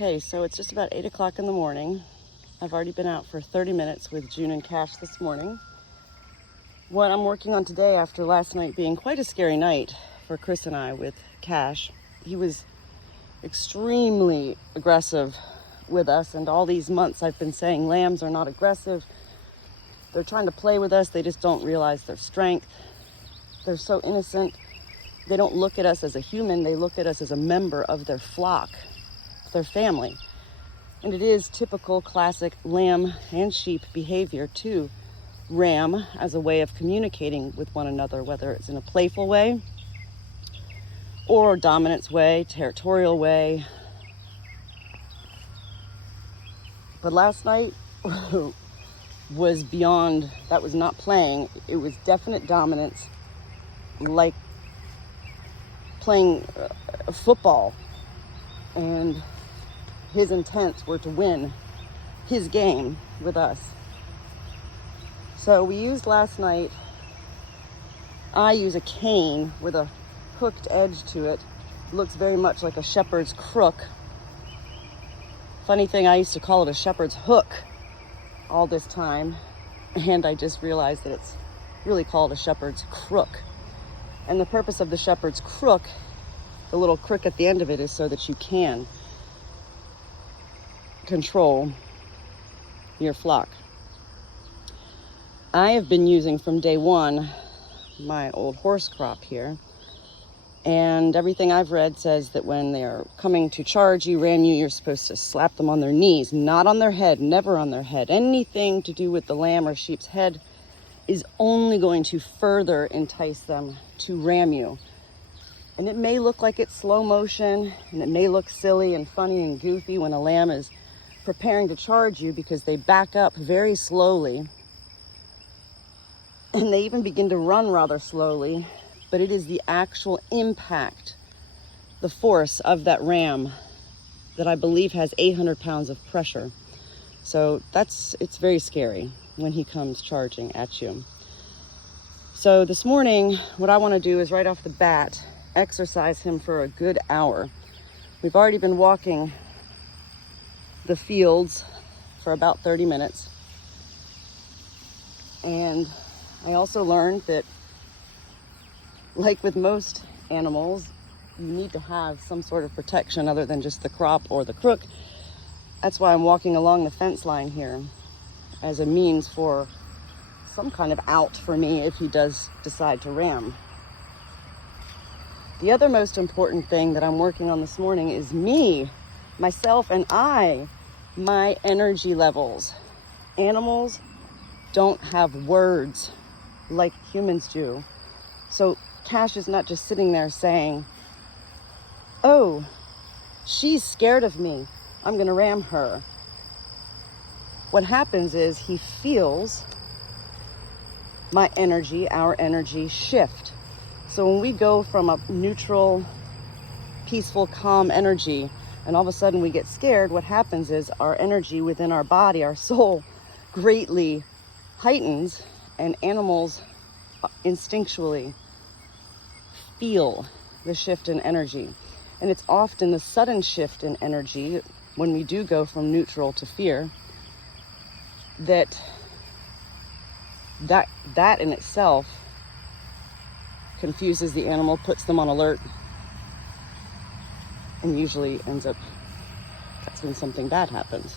Okay, so it's just about 8 o'clock in the morning. I've already been out for 30 minutes with June and Cash this morning. What I'm working on today, after last night being quite a scary night for Chris and I with Cash, he was extremely aggressive with us, and all these months I've been saying lambs are not aggressive. They're trying to play with us. They just don't realize their strength. They're so innocent. They don't look at us as a human. They look at us as a member of their flock, their family. And it is typical classic lamb and sheep behavior to ram as a way of communicating with one another, whether it's in a playful way or dominance way, territorial way. But last night was beyond, that was not playing. It was definite dominance, like playing football. And his intents were to win his game with us. So we used last night, I use a cane with a hooked edge to it. It looks very much like a shepherd's crook. Funny thing, I used to call it a shepherd's hook all this time, and I just realized that it's really called a shepherd's crook. And the purpose of the shepherd's crook, the little crook at the end of it, is so that you can control your flock. I have been using from day one my old horse crop here, and everything I've read says that when they're coming to charge you, ram you, you're supposed to slap them on their knees, not on their head, never on their head. Anything to do with the lamb or sheep's head is only going to further entice them to ram you. And it may look like it's slow motion, and it may look silly and funny and goofy when a lamb is preparing to charge you, because they back up very slowly and they even begin to run rather slowly, but it is the actual impact, the force of that ram that I believe has 800 pounds of pressure. So it's very scary when he comes charging at you. So this morning, what I want to do is right off the bat, exercise him for a good hour. We've already been walking the fields for about 30 minutes. And I also learned that, like with most animals, you need to have some sort of protection other than just the crop or the crook. That's why I'm walking along the fence line here as a means for some kind of out for me if he does decide to ram. The other most important thing that I'm working on this morning is me, myself, and my energy levels. Animals don't have words like humans do. So Cash is not just sitting there saying, oh, she's scared of me, I'm gonna ram her. What happens is he feels my energy, our energy shift. So when we go from a neutral, peaceful, calm energy, and all of a sudden we get scared, what happens is our energy within our body, our soul, greatly heightens, and animals instinctually feel the shift in energy. And it's often the sudden shift in energy when we do go from neutral to fear that in itself confuses the animal, puts them on alert, and usually ends up, that's when something bad happens.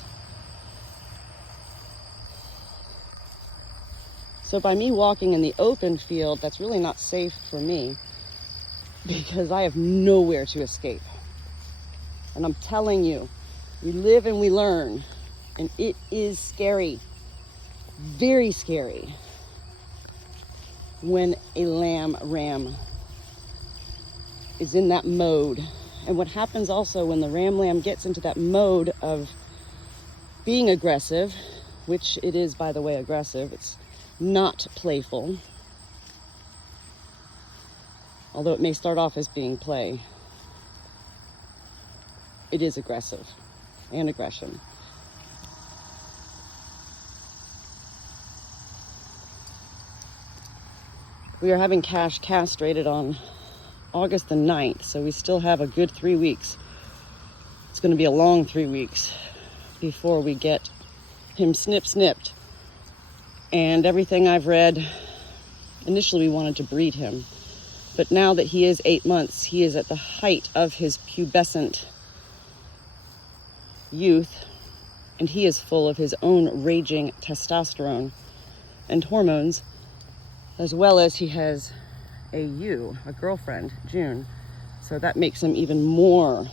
So by me walking in the open field, that's really not safe for me, because I have nowhere to escape. And I'm telling you, we live and we learn, and it is scary, very scary, when a ram is in that mode. And what happens also when the ram gets into that mode of being aggressive, which it is, by the way, aggressive, it's not playful, although it may start off as being play, it is aggressive and aggression. We are having Cash castrated on August the 9th, so we still have a good 3 weeks. It's going to be a long 3 weeks before we get him snipped. And everything I've read, initially we wanted to breed him. But now that he is 8 months, he is at the height of his pubescent youth, and he is full of his own raging testosterone and hormones, as well as he has a girlfriend, June. So that makes him even more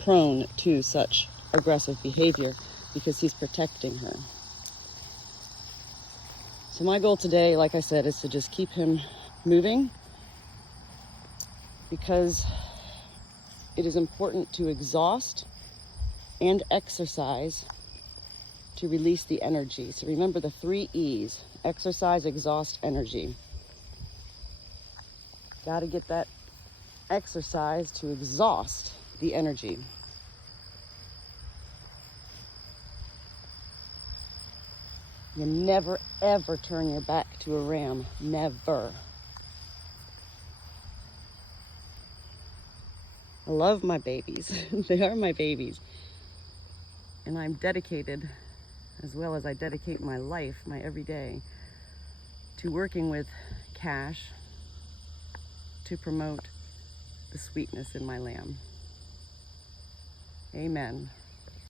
prone to such aggressive behavior because he's protecting her. So my goal today, like I said, is to just keep him moving, because it is important to exhaust and exercise to release the energy. So remember the 3 E's: exercise, exhaust, energy. Got to get that exercise to exhaust the energy. You never, ever turn your back to a ram. Never. I love my babies. They are my babies. And I'm dedicated, as well as I dedicate my life, my everyday, to working with Cash to promote the sweetness in my lamb. Amen.